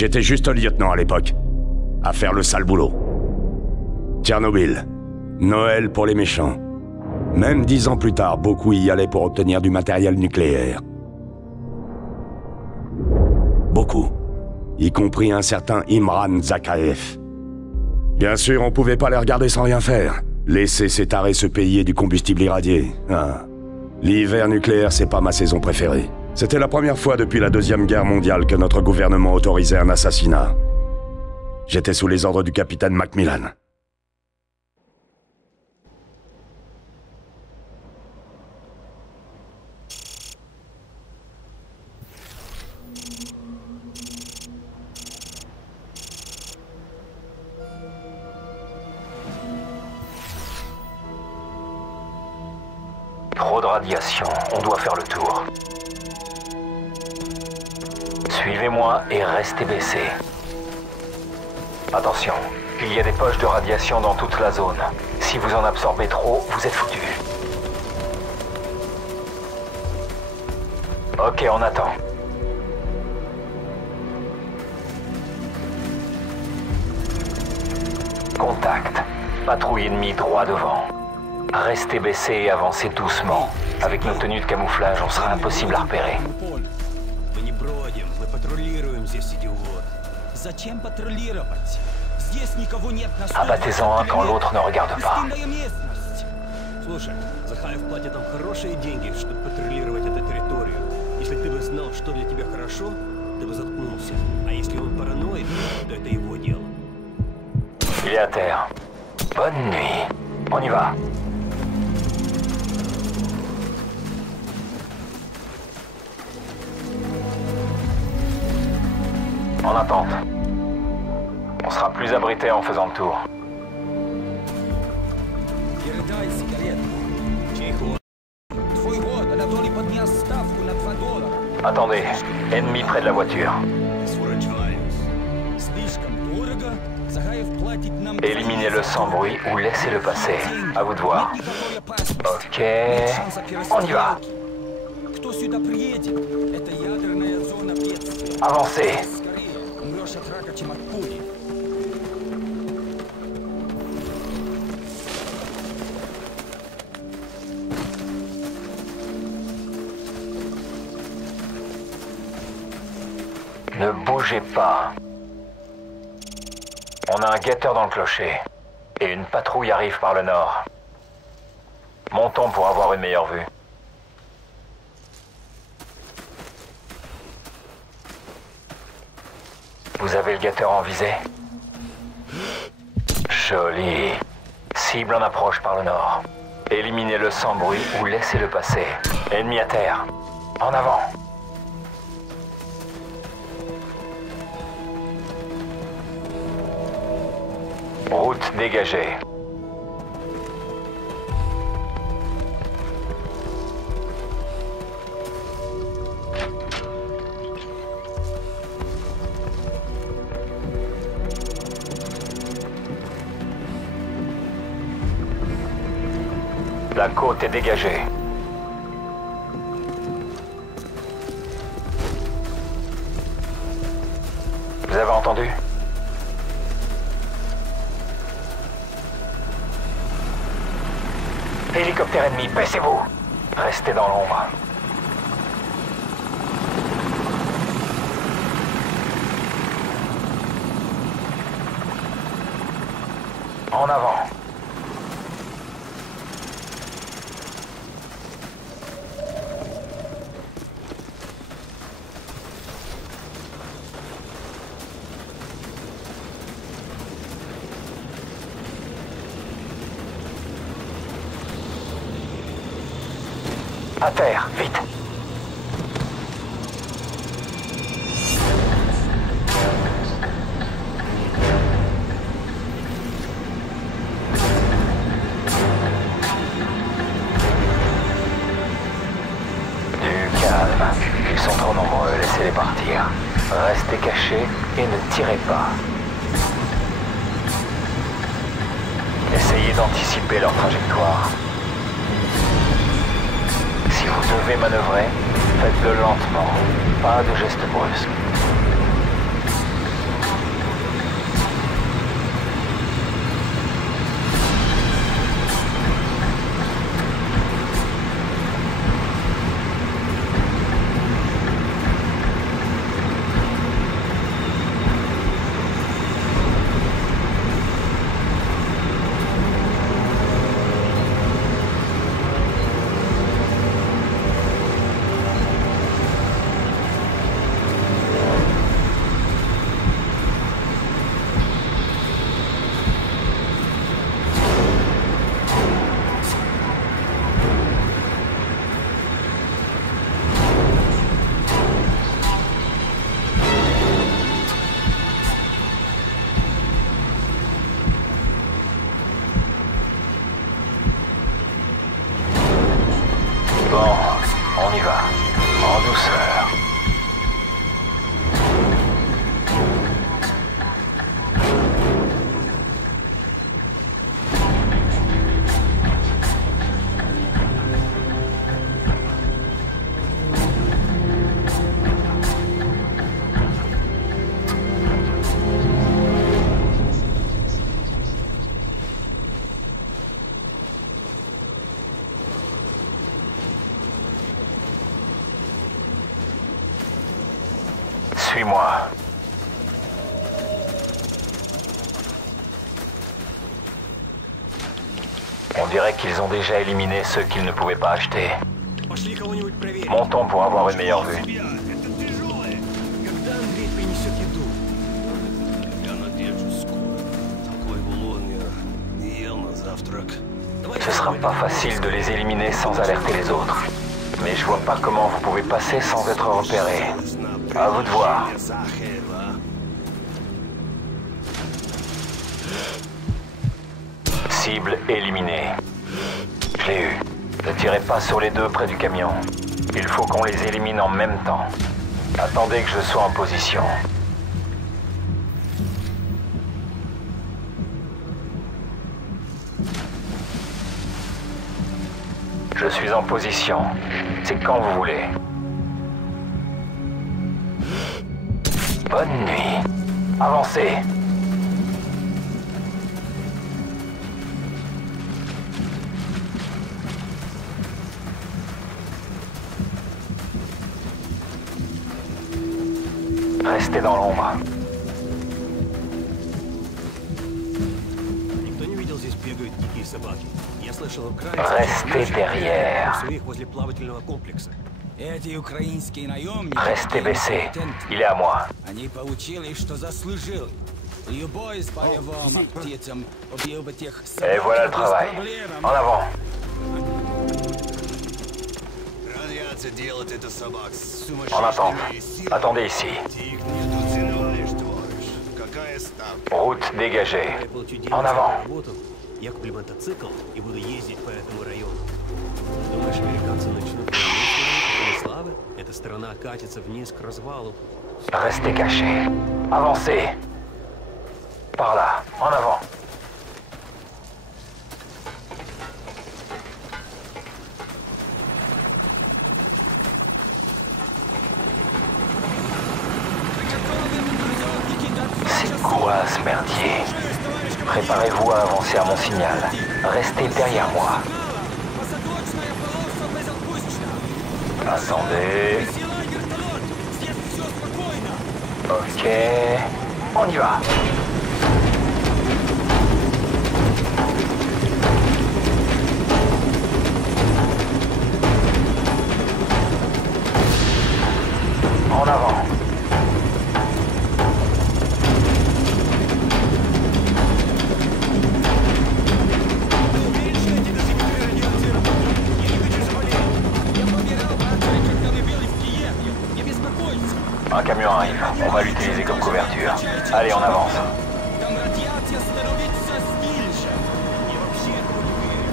J'étais juste lieutenant à l'époque, à faire le sale boulot. Tchernobyl, Noël pour les méchants. Même 10 ans plus tard, beaucoup y allaient pour obtenir du matériel nucléaire. Beaucoup. Y compris un certain Imran Zakhaev. Bien sûr, on pouvait pas les regarder sans rien faire. Laisser ces tarés se payer du combustible irradié. Ah. L'hiver nucléaire, c'est pas ma saison préférée. C'était la première fois depuis la Deuxième Guerre mondiale que notre gouvernement autorisait un assassinat. J'étais sous les ordres du capitaine Macmillan. Trop de radiation, on doit faire le tour. Suivez-moi et restez baissés. Attention, il y a des poches de radiation dans toute la zone. Si vous en absorbez trop, vous êtes foutus. Ok, on attend. Contact. Patrouille ennemie droit devant. Restez baissés et avancez doucement. Avec nos tenues de camouflage, on sera impossible à repérer. Abattez-en un quand l'autre ne regarde pas. Слушай, Захаев платит нам хорошие деньги, чтобы патрулировать эту территорию. Если ты бы знал, что для тебя хорошо, ты бы заткнулся. А если он параноик, то это его дело. Il est à terre. Bonne nuit. On y va. En attente. On sera plus abrité en faisant le tour. Attendez, ennemi près de la voiture. Éliminez-le sans bruit ou laissez-le passer. À vous de voir. Ok, on y va. Avancez. Ne bougez pas. On a un guetteur dans le clocher. Et une patrouille arrive par le nord. Montons pour avoir une meilleure vue. Vous avez le guetteur en visée? Joli. Cible en approche par le nord. Éliminez-le sans bruit ou laissez-le passer. Ennemi à terre. En avant. Route dégagée. La côte est dégagée. Vous avez entendu? Hélicoptère ennemi, baissez-vous. Restez dans l'ombre. En avant. À terre, vite. Du calme. Ils sont trop nombreux, laissez-les partir. Restez cachés et ne tirez pas. Essayez d'anticiper leur trajectoire. Si vous devez manœuvrer, faites-le lentement, pas de gestes brusques. Bon, on y va. En douceur. Suis-moi. On dirait qu'ils ont déjà éliminé ceux qu'ils ne pouvaient pas acheter. Пошли кого-нибудь проверить. Montons pour avoir une meilleure vue. Это тяжелое. Когда Андрей принесет еду? Я надеюсь, скоро. Такой голод я не ел на завтрак. Ce sera pas facile de les éliminer sans alerter les autres. Mais je vois pas comment vous pouvez passer sans être repéré. À vous de voir. Cible éliminée. Je l'ai eu. Ne tirez pas sur les deux près du camion. Il faut qu'on les élimine en même temps. Attendez que je sois en position. Je suis en position. C'est quand vous voulez. Bonne nuit. Avancez. Restez dans l'ombre. Никто не видел, здесь бегают дикие собаки. Я слышал, украинцы... Restez derrière. Своих возле плавательного комплекса. Эти украинские наемники... Restez baissés. Il est à moi. Они получили, что заслужили. Любой с боевым птицам убил бы тех собак. Et voilà le travail. En avant. Радиация делает это собак с En attente. Attendez ici. Route dégagée. Я получу денег En за avant. работу. Я куплю мотоцикл и буду ездить по этому району. Думаешь, американцы начнут или славы? Эта страна катится вниз к развалу. Restez cachés. Avancez. Par là. En avant. C'est quoi ce merdier? Préparez-vous à avancer à mon signal. Restez derrière moi. Attendez. Ok. On y va. En avant. Un camion arrive. On va l'utiliser comme couverture. Allez, on avance. Там радиация становится стильше. И вообще этого не верю.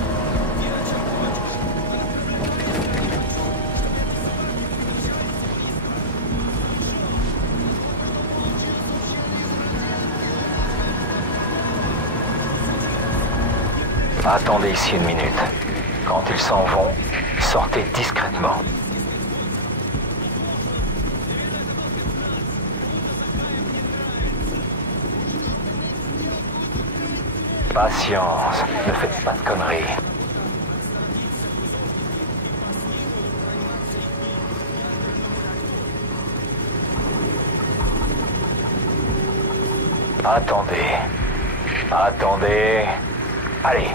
Attendez ici une minute. Quand ils s'en vont, sortez discrètement. Patience, ne faites pas de conneries. Attendez. Attendez. Allez.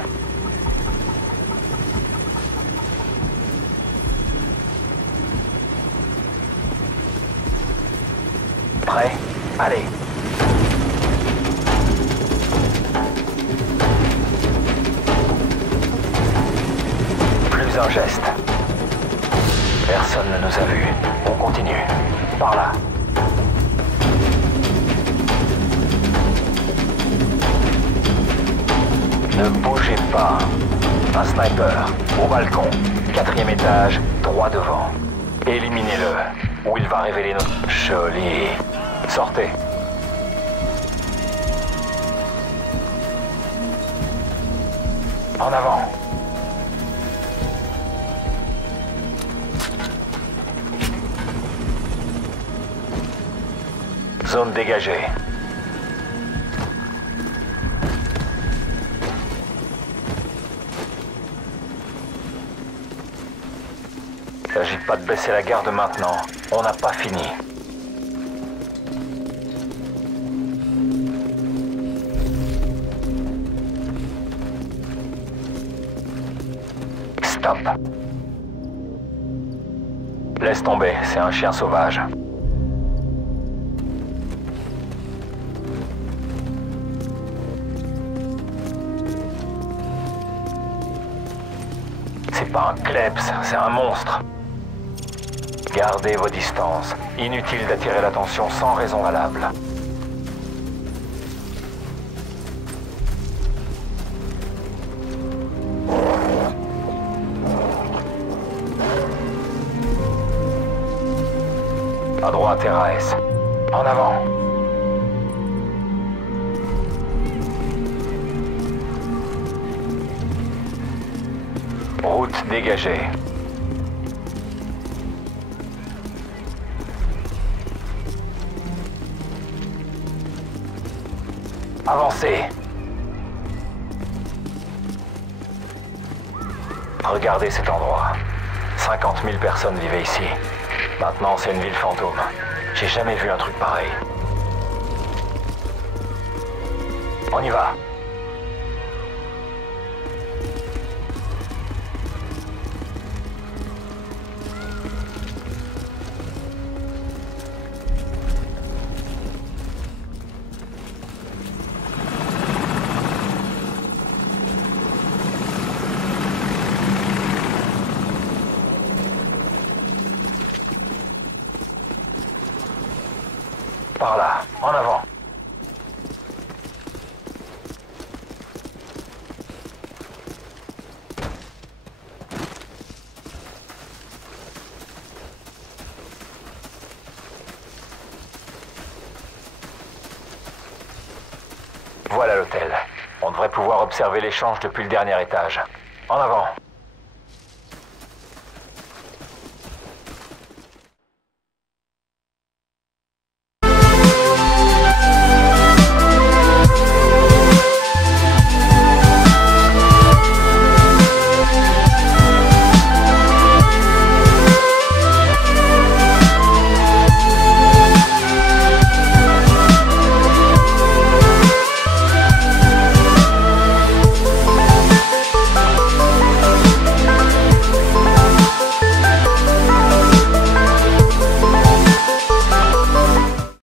Prêt? Allez. Plus un geste. Personne ne nous a vus. On continue. Par là. Ne bougez pas. Un sniper. Au balcon. 4e étage, droit devant. Éliminez-le, ou il va révéler notre... Joli. Sortez. En avant. Zone dégagée. S'agit pas de baisser la garde maintenant. On n'a pas fini. Stop. Laisse tomber, c'est un chien sauvage. C'est pas un kleps, c'est un monstre. Gardez vos distances. Inutile d'attirer l'attention sans raison valable. À droite, RAS. En avant. Route dégagée. Avancez. Regardez cet endroit. 50 000 personnes vivaient ici. Maintenant, c'est une ville fantôme. J'ai jamais vu un truc pareil. On y va. Par là, en avant. Voilà l'hôtel. On devrait pouvoir observer l'échange depuis le dernier étage. En avant.